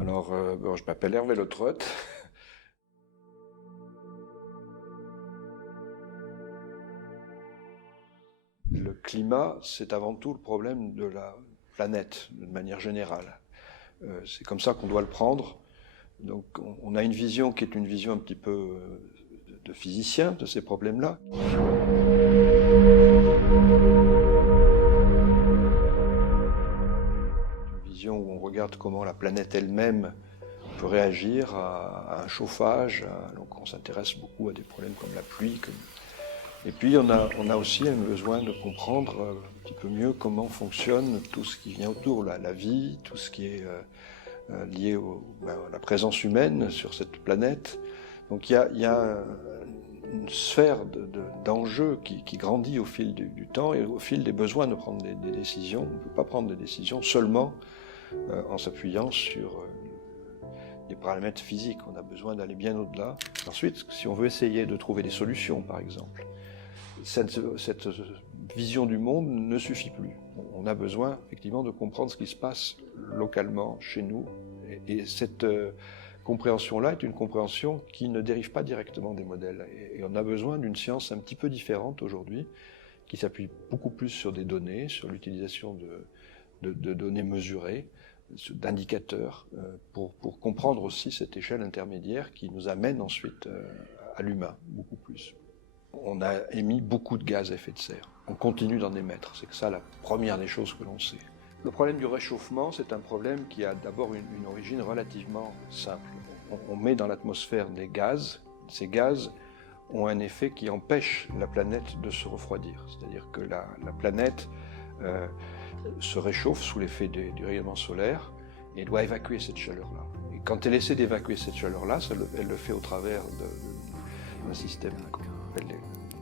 Alors, je m'appelle Hervé Le Treut. Le climat, c'est avant tout le problème de la planète, de manière générale. C'est comme ça qu'on doit le prendre. Donc, on a une vision qui est une vision un petit peu de physicien de ces problèmes-là. Une vision où on regarde comment la planète elle-même peut réagir à un chauffage. Donc, on s'intéresse beaucoup à des problèmes comme la pluie. Et puis, on a aussi un besoin de comprendre un petit peu mieux comment fonctionne tout ce qui vient autour, la vie, tout ce qui est lié à la présence humaine sur cette planète. Donc, il y a une sphère d'enjeux qui grandit au fil du temps et au fil des besoins de prendre des décisions. On ne peut pas prendre des décisions seulement en s'appuyant sur des paramètres physiques. On a besoin d'aller bien au-delà. Ensuite, si on veut essayer de trouver des solutions, par exemple, cette vision du monde ne suffit plus. On a besoin effectivement de comprendre ce qui se passe localement, chez nous. Et cette compréhension-là est une compréhension qui ne dérive pas directement des modèles. Et on a besoin d'une science un petit peu différente aujourd'hui, qui s'appuie beaucoup plus sur des données, sur l'utilisation de données mesurées, d'indicateurs, pour comprendre aussi cette échelle intermédiaire qui nous amène ensuite à l'humain, beaucoup plus. On a émis beaucoup de gaz à effet de serre. On continue d'en émettre. C'est ça la première des choses que l'on sait. Le problème du réchauffement, c'est un problème qui a d'abord une origine relativement simple. On met dans l'atmosphère des gaz. Ces gaz ont un effet qui empêche la planète de se refroidir. C'est-à-dire que la planète se réchauffe sous l'effet du rayonnement solaire et doit évacuer cette chaleur-là. Et quand elle essaie d'évacuer cette chaleur-là, elle le fait au travers d'un système qu'on appelle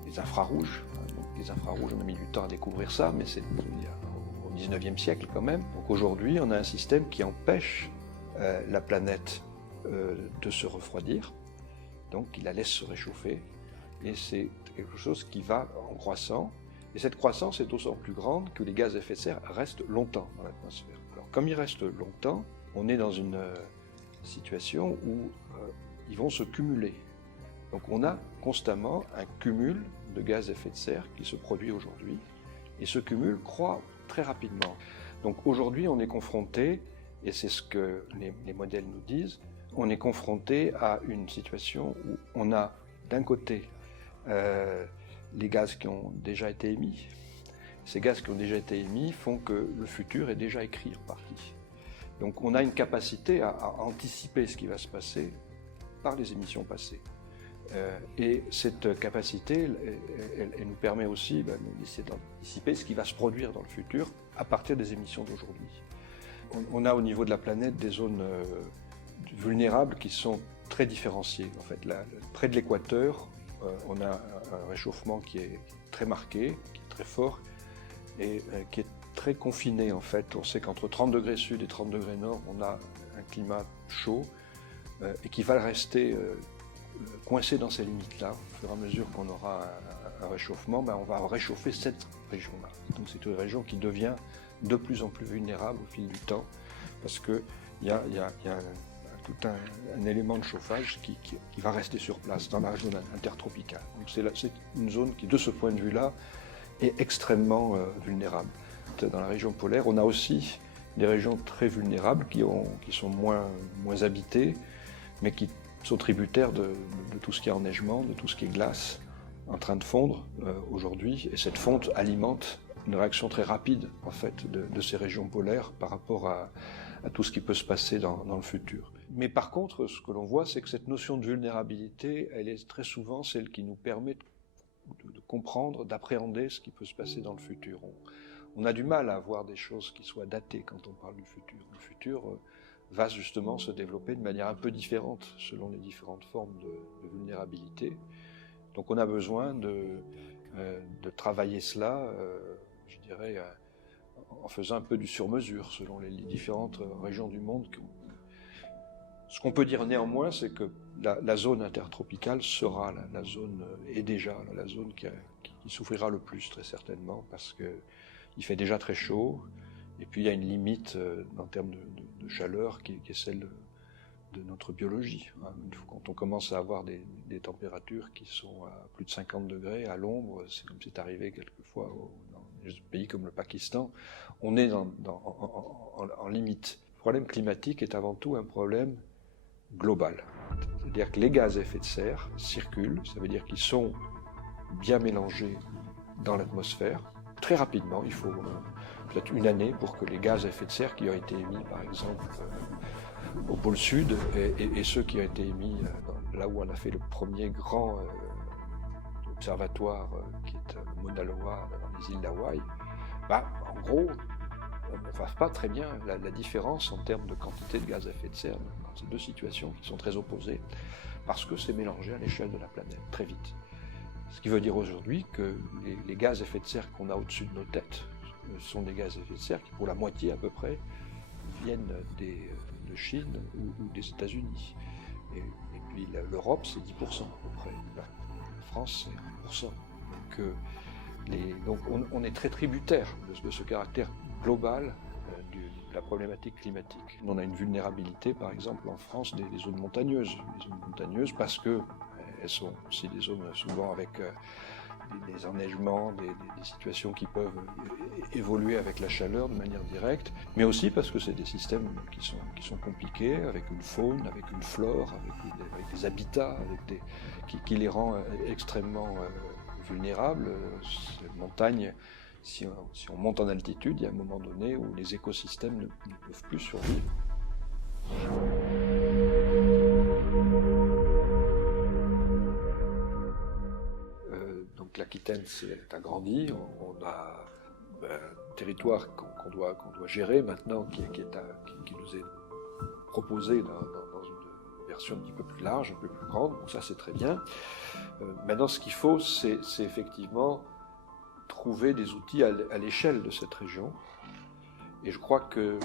les infrarouges. Donc, les infrarouges, on a mis du temps à découvrir ça, mais c'est au 19e siècle quand même. Donc aujourd'hui, on a un système qui empêche la planète de se refroidir. Donc il la laisse se réchauffer. Et c'est quelque chose qui va en croissant. Et cette croissance est d'autant plus grande que les gaz à effet de serre restent longtemps dans l'atmosphère. Alors comme ils restent longtemps, on est dans une situation où ils vont se cumuler. Donc on a constamment un cumul de gaz à effet de serre qui se produit aujourd'hui, et ce cumul croît très rapidement. Donc aujourd'hui on est confronté, et c'est ce que les modèles nous disent, on est confronté à une situation où on a d'un côté les gaz qui ont déjà été émis. Ces gaz qui ont déjà été émis font que le futur est déjà écrit en partie. Donc on a une capacité à anticiper ce qui va se passer par les émissions passées. Et cette capacité, elle nous permet aussi d'essayer d'anticiper ce qui va se produire dans le futur à partir des émissions d'aujourd'hui. On a au niveau de la planète des zones vulnérables qui sont très différenciées. En fait, là, près de l'équateur, on a un réchauffement qui est très marqué, qui est très fort et qui est très confiné. En fait, on sait qu'entre 30 degrés sud et 30 degrés nord, on a un climat chaud et qui va rester coincé dans ces limites-là. Au fur et à mesure qu'on aura un réchauffement, on va réchauffer cette région-là. Donc c'est une région qui devient de plus en plus vulnérable au fil du temps parce qu'il y a tout un élément de chauffage qui va rester sur place dans la région intertropicale. Donc c'est une zone qui, de ce point de vue-là, est extrêmement vulnérable. Dans la région polaire, on a aussi des régions très vulnérables qui sont moins habitées, mais qui sont tributaires de tout ce qui est enneigement, de tout ce qui est glace en train de fondre aujourd'hui. Et cette fonte alimente une réaction très rapide en fait, de ces régions polaires par rapport à tout ce qui peut se passer dans le futur. Mais par contre, ce que l'on voit, c'est que cette notion de vulnérabilité, elle est très souvent celle qui nous permet de comprendre, d'appréhender ce qui peut se passer dans le futur. On a du mal à voir des choses qui soient datées quand on parle du futur. Le futur va justement se développer de manière un peu différente selon les différentes formes de vulnérabilité. Donc on a besoin de travailler cela, je dirais, en faisant un peu du sur-mesure selon les différentes régions du monde. Ce qu'on peut dire néanmoins, c'est que la zone intertropicale sera la zone, est déjà la zone qui souffrira le plus très certainement, parce qu'il fait déjà très chaud, et puis il y a une limite en termes de chaleur qui est celle de notre biologie. Quand on commence à avoir des températures qui sont à plus de 50 degrés à l'ombre, c'est comme c'est arrivé quelquefois dans des pays comme le Pakistan, on est en limite. Le problème climatique est avant tout un problème global. C'est-à-dire que les gaz à effet de serre circulent, ça veut dire qu'ils sont bien mélangés dans l'atmosphère. Très rapidement, il faut peut-être une année pour que les gaz à effet de serre qui ont été émis, par exemple, au pôle sud, et ceux qui ont été émis là où on a fait le premier grand observatoire, qui est le Mauna Loa, dans les îles d'Hawaï, en gros, on ne voit pas très bien la différence en termes de quantité de gaz à effet de serre dans ces deux situations qui sont très opposées, parce que c'est mélangé à l'échelle de la planète, très vite. Ce qui veut dire aujourd'hui que les gaz à effet de serre qu'on a au-dessus de nos têtes sont des gaz à effet de serre qui, pour la moitié à peu près, viennent de Chine ou des États-Unis. Et puis l'Europe, c'est 10% à peu près. La France, c'est 1%. Donc on est très tributaire de ce caractère global de la problématique climatique. On a une vulnérabilité, par exemple, en France, des zones montagneuses. Les zones montagneuses, parce que elles sont aussi des zones souvent avec des enneigements, des situations qui peuvent évoluer avec la chaleur de manière directe, mais aussi parce que c'est des systèmes qui sont compliqués, avec une faune, avec une flore, avec des habitats, qui les rend extrêmement vulnérables. Ces montagnes, si on monte en altitude, il y a un moment donné où les écosystèmes ne peuvent plus survivre. Donc l'Aquitaine s'est agrandie, on a un territoire qu'on doit gérer maintenant, qui nous est proposé dans une version un petit peu plus large, un peu plus grande, donc ça c'est très bien. Maintenant ce qu'il faut, c'est effectivement trouver des outils à l'échelle de cette région. Et je crois que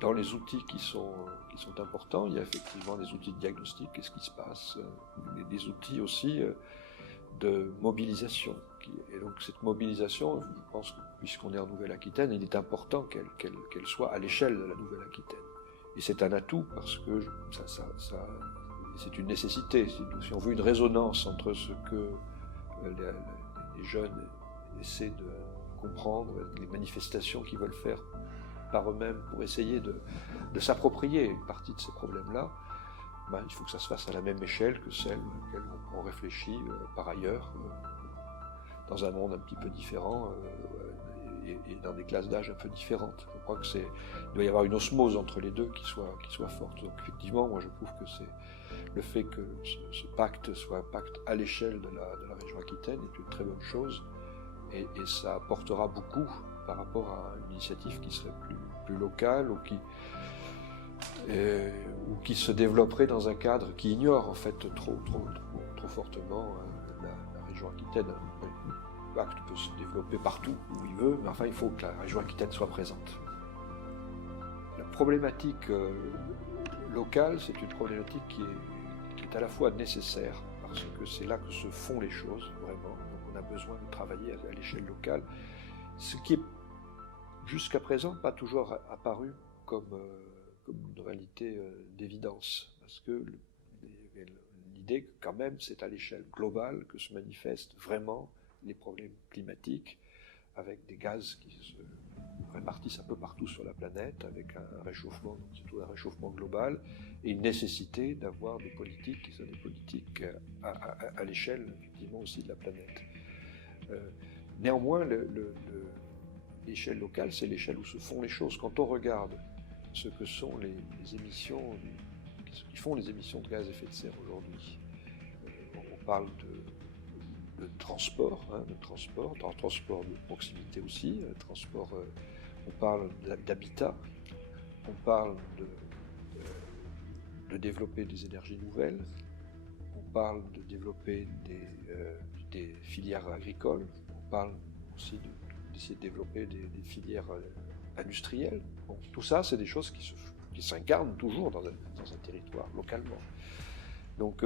dans les outils qui sont importants, il y a effectivement des outils de diagnostic, qu'est-ce qui se passe, des outils aussi de mobilisation. Et donc cette mobilisation, je pense que puisqu'on est en Nouvelle-Aquitaine, il est important qu'elle soit à l'échelle de la Nouvelle-Aquitaine. Et c'est un atout parce que c'est une nécessité. Si on veut une résonance entre ce que les jeunes essaient de comprendre, les manifestations qu'ils veulent faire par eux-mêmes pour essayer de s'approprier une partie de ces problèmes-là, il faut que ça se fasse à la même échelle que celle à laquelle on réfléchit par ailleurs, dans un monde un petit peu différent et dans des classes d'âge un peu différentes. Je crois qu'il doit y avoir une osmose entre les deux qui soit forte. Donc effectivement, moi je trouve que c'est le fait que ce pacte soit un pacte à l'échelle de la région Aquitaine est une très bonne chose, et ça apportera beaucoup par rapport à une initiative qui serait plus locale ou qui se développerait dans un cadre qui ignore en fait trop fortement la région Aquitaine. Le pacte peut se développer partout où il veut, mais enfin il faut que la région Aquitaine soit présente. La problématique locale, c'est une problématique qui est à la fois nécessaire, parce que c'est là que se font les choses, vraiment. Donc on a besoin de travailler à l'échelle locale, ce qui est jusqu'à présent pas toujours apparu comme une réalité d'évidence, parce que l'idée que quand même c'est à l'échelle globale que se manifestent vraiment les problèmes climatiques, avec des gaz qui se répartissent un peu partout sur la planète, avec un réchauffement, surtout un réchauffement global, et une nécessité d'avoir des politiques qui sont des politiques à l'échelle effectivement aussi de la planète. Néanmoins, l'échelle locale, c'est l'échelle où se font les choses. Quand on regarde ce que sont les émissions, qui font les émissions de gaz à effet de serre aujourd'hui, on parle de transport, de transport de proximité aussi, on parle d'habitat, on parle de développer des énergies nouvelles, on parle de développer des filières agricoles, on parle aussi d'essayer de développer des filières industrielles. Bon, tout ça, c'est des choses qui s'incarnent toujours dans un territoire, localement. Donc,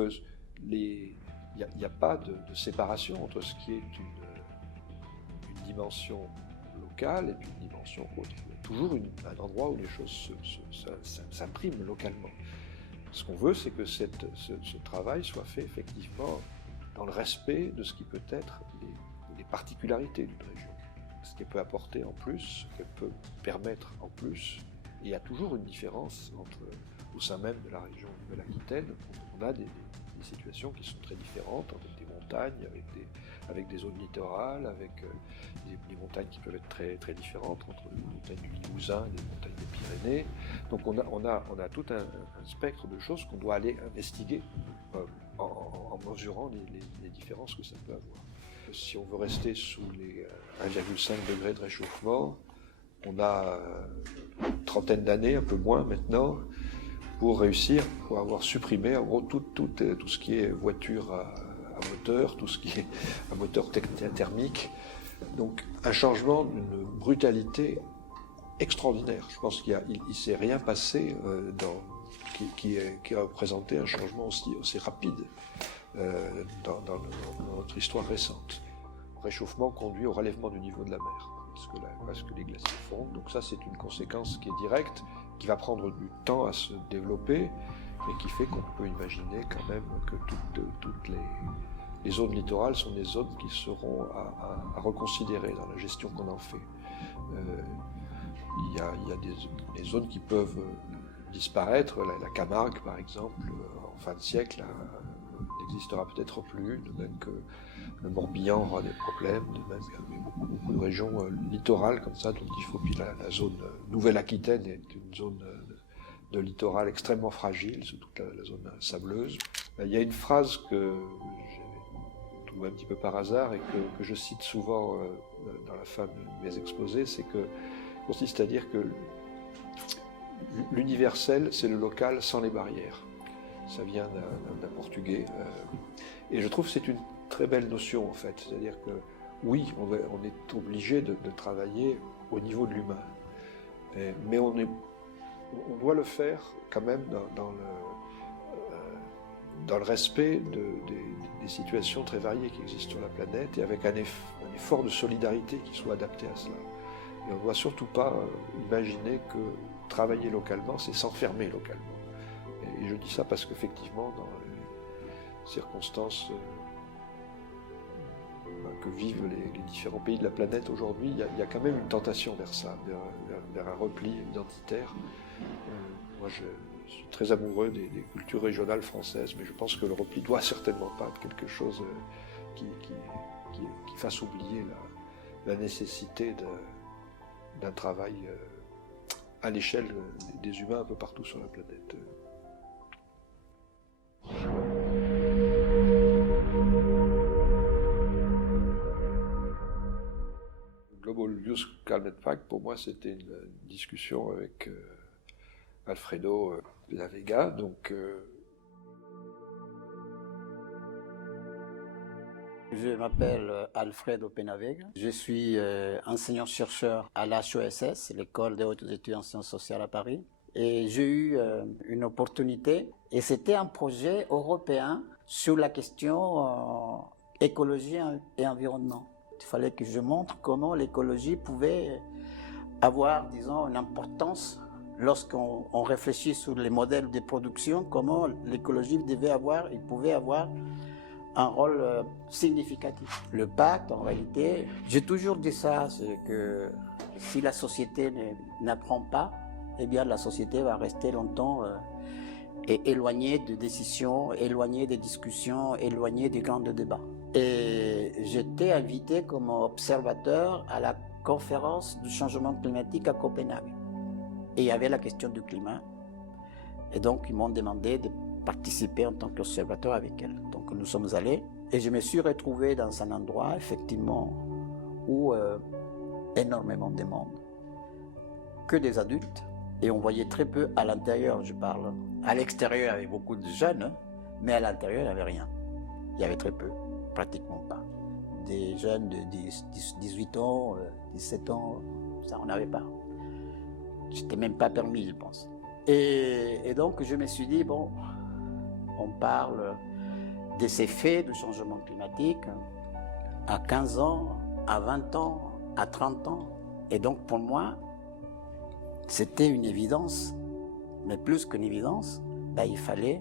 il n'y a pas de séparation entre ce qui est une dimension locale et une dimension autre. Il y a toujours un endroit où les choses s'impriment localement. Ce qu'on veut, c'est que ce travail soit fait effectivement dans le respect de ce qui peut être les particularités d'une région. Ce qu'elle peut apporter en plus, ce qu'elle peut permettre en plus. Et il y a toujours une différence au sein même de la région Nouvelle-Aquitaine. On a des situations qui sont très différentes, avec des montagnes, avec des zones littorales, avec des montagnes qui peuvent être très, très différentes entre les montagnes du Limousin et les montagnes des Pyrénées. Donc on a tout un spectre de choses qu'on doit aller investiguer en mesurant les différences que ça peut avoir. Si on veut rester sous les 1,5 degrés de réchauffement, on a une trentaine d'années, un peu moins maintenant, pour avoir supprimé en gros tout ce qui est voiture à moteur, tout ce qui est à moteur thermique. Donc un changement d'une brutalité extraordinaire. Je pense qu'il ne s'est rien passé qui a représenté un changement aussi rapide dans notre histoire récente. Le réchauffement conduit au relèvement du niveau de la mer, parce que les glaciers fondent. Donc ça, c'est une conséquence qui est directe, qui va prendre du temps à se développer, mais qui fait qu'on peut imaginer quand même que toutes les zones littorales sont des zones qui seront à reconsidérer dans la gestion qu'on en fait. Il y a des zones qui peuvent disparaître. La Camargue, par exemple, en fin de siècle, n'existera peut-être plus, de même que le Morbihan aura des problèmes, de même qu'il y a beaucoup de régions littorales comme ça, dont il faut. Puis la zone Nouvelle-Aquitaine est une zone de littoral extrêmement fragile, surtout la zone sableuse. Il y a une phrase que j'ai trouvée un petit peu par hasard et que je cite souvent dans la fin de mes exposés, c'est que consiste à dire que l'universel, c'est le local sans les barrières. Ça vient d'un portugais. Et je trouve que c'est une très belle notion, en fait. C'est-à-dire que, oui, on est obligé de travailler au niveau de l'humain. Mais on doit le faire quand même dans le respect des situations très variées qui existent sur la planète et avec un effort de solidarité qui soit adapté à cela. Et on ne doit surtout pas imaginer que travailler localement, c'est s'enfermer localement. Et je dis ça parce qu'effectivement, dans les circonstances que vivent les différents pays de la planète aujourd'hui, il y a quand même une tentation vers ça, vers un repli identitaire. Moi, je suis très amoureux des cultures régionales françaises, mais je pense que le repli doit certainement pas être quelque chose qui fasse oublier la nécessité d'un travail à l'échelle des humains un peu partout sur la planète. Global Youth Climate Pact, pour moi, c'était une discussion avec Alfredo Penavega. Donc, je m'appelle Alfredo Penavega. Je suis enseignant-chercheur à l'HESS, l'École des hautes études en sciences sociales à Paris. Et j'ai eu une opportunité, et c'était un projet européen sur la question écologie et environnement. Il fallait que je montre comment l'écologie pouvait avoir, disons, une importance lorsqu'on réfléchit sur les modèles de production, comment l'écologie pouvait avoir un rôle significatif. Le pacte, en réalité, j'ai toujours dit ça, c'est que si la société n'apprend pas, eh bien la société va rester longtemps éloignée de décisions, éloignée des discussions, éloignée des grands débats. Et j'étais invité comme observateur à la conférence du changement climatique à Copenhague. Et il y avait la question du climat. Et donc, ils m'ont demandé de participer en tant qu'observateur avec elle. Donc, nous sommes allés. Et je me suis retrouvé dans un endroit, effectivement, où énormément de monde. Que des adultes. Et on voyait très peu à l'intérieur, je parle. À l'extérieur, il y avait beaucoup de jeunes, mais à l'intérieur, il n'y avait rien. Il y avait très peu, pratiquement pas. Des jeunes de 18 ans, 17 ans, ça, on n'avait pas. C'était même pas permis, je pense. Et donc, je me suis dit, bon, on parle des effets du changement climatique à 15 ans, à 20 ans, à 30 ans. Et donc, pour moi, c'était une évidence, mais plus qu'une évidence, ben, il fallait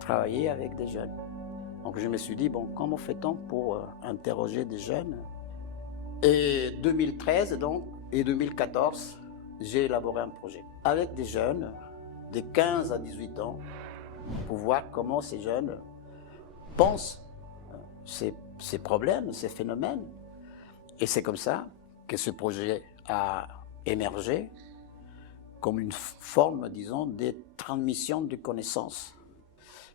travailler avec des jeunes. Donc je me suis dit, bon, comment fait-on pour interroger des jeunes? Et 2013 donc, et 2014, j'ai élaboré un projet avec des jeunes de 15 à 18 ans pour voir comment ces jeunes pensent ces problèmes, ces phénomènes. Et c'est comme ça que ce projet a émergé comme une forme, disons, de transmission de connaissances.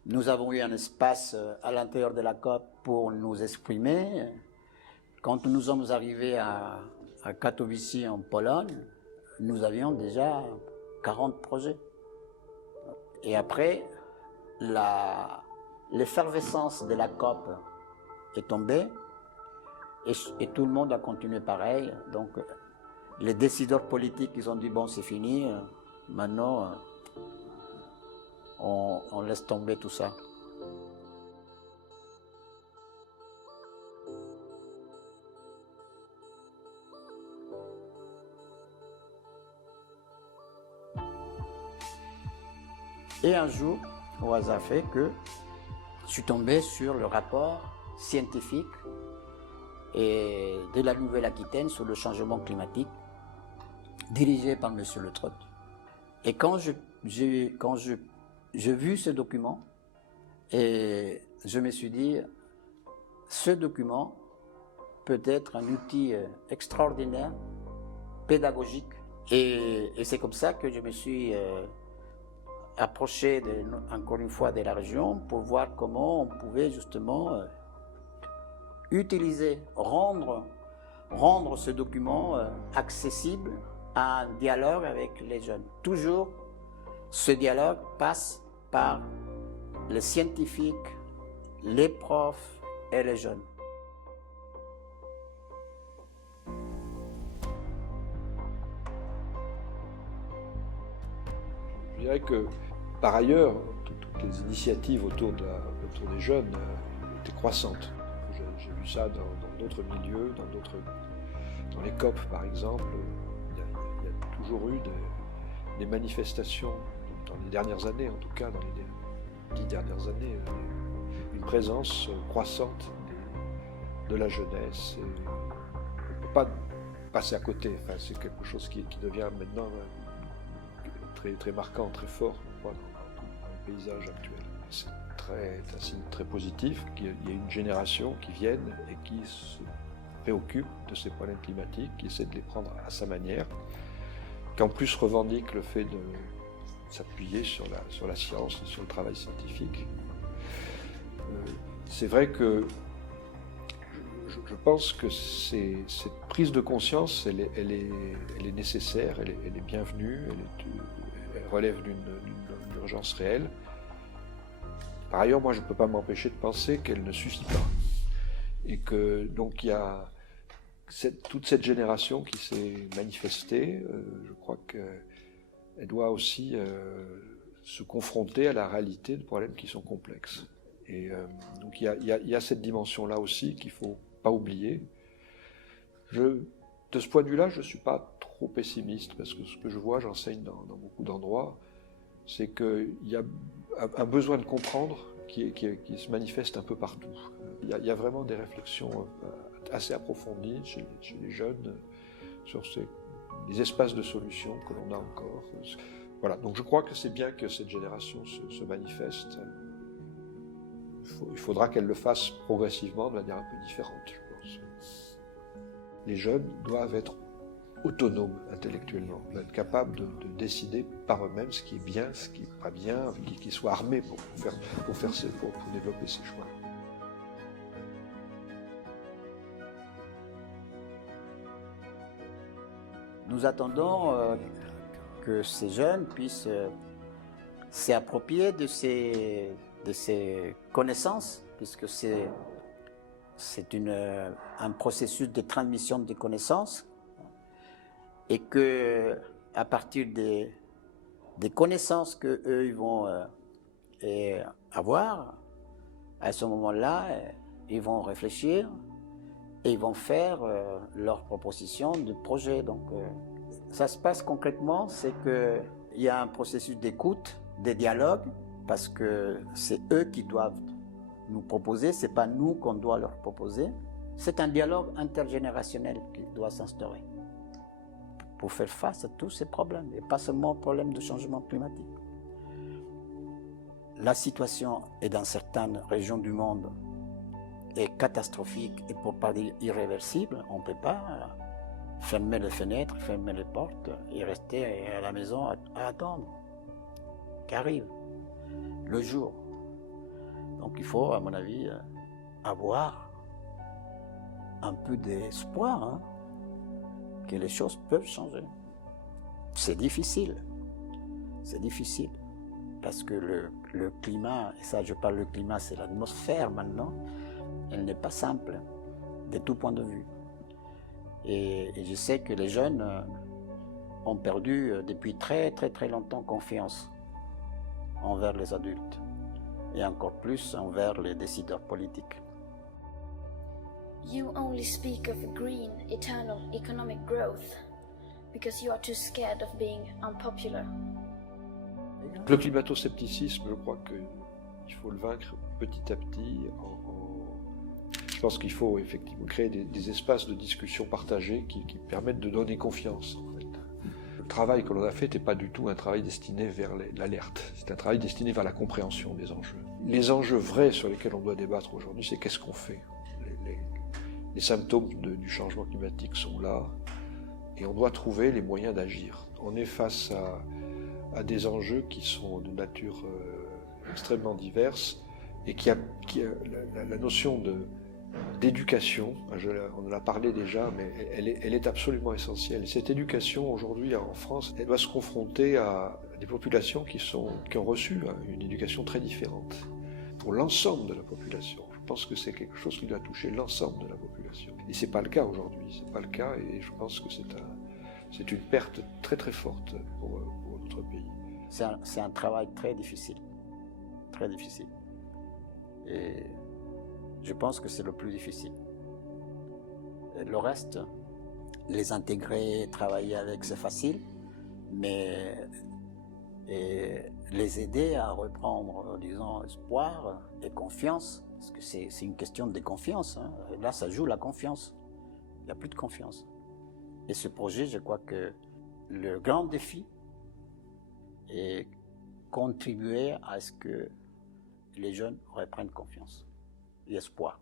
Nous avons eu un espace à l'intérieur de la COP pour nous exprimer. Quand nous sommes arrivés à Katowice en Pologne, nous avions déjà 40 projets. Et après, l'effervescence de la COP est tombée et tout le monde a continué pareil. Donc les décideurs politiques, ils ont dit bon, c'est fini, maintenant on laisse tomber tout ça. Et un jour, au hasard fait que je suis tombé sur le rapport scientifique de la Nouvelle-Aquitaine sur le changement climatique, dirigé par M. Le Trott. Et quand j'ai vu ce document, et je me suis dit, ce document peut être un outil extraordinaire, pédagogique. Et c'est comme ça que je me suis approché encore une fois de la région pour voir comment on pouvait justement utiliser, rendre ce document accessible à un dialogue avec les jeunes. Toujours, ce dialogue passe par les scientifiques, les profs et les jeunes. Je dirais que, par ailleurs, toutes les initiatives autour des jeunes étaient croissantes. J'ai vu ça dans d'autres milieux, dans les COP par exemple. Il y a toujours eu des manifestations, dans les dernières années en tout cas, dans les 10 dernières années, une présence croissante de la jeunesse. Et on ne peut pas passer à côté. Enfin, c'est quelque chose qui devient maintenant très, très marquant, très fort dans le paysage actuel. C'est un signe très positif qu'il y ait une génération qui vienne et qui se préoccupe de ces problèmes climatiques, qui essaie de les prendre à sa manière, qui en plus revendique le fait de s'appuyer sur la science et sur le travail scientifique. C'est vrai que je pense que cette prise de conscience, elle est nécessaire, elle est bienvenue, elle relève d'une urgence réelle. Par ailleurs, moi, je ne peux pas m'empêcher de penser qu'elle ne suffit pas. Et que, donc, il y a toute cette génération qui s'est manifestée. Je crois qu'elle doit aussi se confronter à la réalité de problèmes qui sont complexes. Et donc, il y a cette dimension-là aussi qu'il ne faut pas oublier. De ce point de vue-là, je ne suis pas trop pessimiste, parce que ce que je vois, j'enseigne dans beaucoup d'endroits, c'est qu'il y a un besoin de comprendre qui se manifeste un peu partout. Il y a vraiment des réflexions assez approfondies chez les jeunes sur les espaces de solutions que l'on a encore. Voilà, donc je crois que c'est bien que cette génération se manifeste. Il faudra qu'elle le fasse progressivement de manière un peu différente, je pense. Les jeunes doivent être autonomes intellectuellement, être capables de décider par eux-mêmes ce qui est bien, ce qui n'est pas bien, qu'ils soient armés pour développer ces choix. Nous attendons que ces jeunes puissent s'approprier de ces connaisses, puisque c'est un processus de transmission de connaissances, et que à partir des connaissances que eux ils vont avoir, à ce moment-là, ils vont réfléchir et ils vont faire leurs propositions de projet. Donc, ça se passe concrètement, c'est que Il y a un processus d'écoute, de dialogue, parce que c'est eux qui doivent nous proposer, c'est pas nous qu'on doit leur proposer. C'est un dialogue intergénérationnel qui doit s'instaurer pour faire face à tous ces problèmes, et pas seulement au problème de changement climatique. La situation est dans certaines régions du monde est catastrophique et pour pas dire irréversible. On ne peut pas fermer les fenêtres, fermer les portes et rester à la maison à attendre qu'arrive le jour. Donc il faut, à mon avis, avoir un peu d'espoir, hein, que les choses peuvent changer. C'est difficile, parce que le climat, et ça je parle du climat, c'est l'atmosphère maintenant, elle n'est pas simple de tout point de vue. Et je sais que les jeunes ont perdu depuis très longtemps confiance envers les adultes et encore plus envers les décideurs politiques. You only speak of green, eternal economic growth because you are too scared of being unpopular. Le climato-scepticisme, je crois qu'il faut le vaincre petit à petit. Je pense qu'il faut effectivement créer des espaces de discussion partagés qui permettent de donner confiance. En fait. Le travail que l'on a fait n'était pas du tout un travail destiné vers l'alerte, c'est un travail destiné vers la compréhension des enjeux. Les enjeux vrais sur lesquels on doit débattre aujourd'hui, c'est qu'est-ce qu'on fait. Les symptômes du changement climatique sont là et on doit trouver les moyens d'agir. On est face à des enjeux qui sont de nature extrêmement diverse et la notion d'éducation, on en a parlé déjà, mais elle est absolument essentielle. Cette éducation, aujourd'hui, en France, elle doit se confronter à des populations qui ont reçu une éducation très différente. Pour l'ensemble de la population, je pense que c'est quelque chose qui doit toucher l'ensemble de la population. Et c'est pas le cas aujourd'hui, c'est pas le cas, et je pense que c'est une perte très forte pour notre pays. C'est un travail très difficile. Et je pense que c'est le plus difficile. Et le reste, les intégrer, travailler avec, c'est facile, mais les aider à reprendre, disons, espoir et confiance, parce que c'est une question de confiance. Hein. Là, ça joue la confiance. Il n'y a plus de confiance. Et ce projet, je crois que le grand défi est contribuer à ce que les jeunes reprennent confiance et espoir.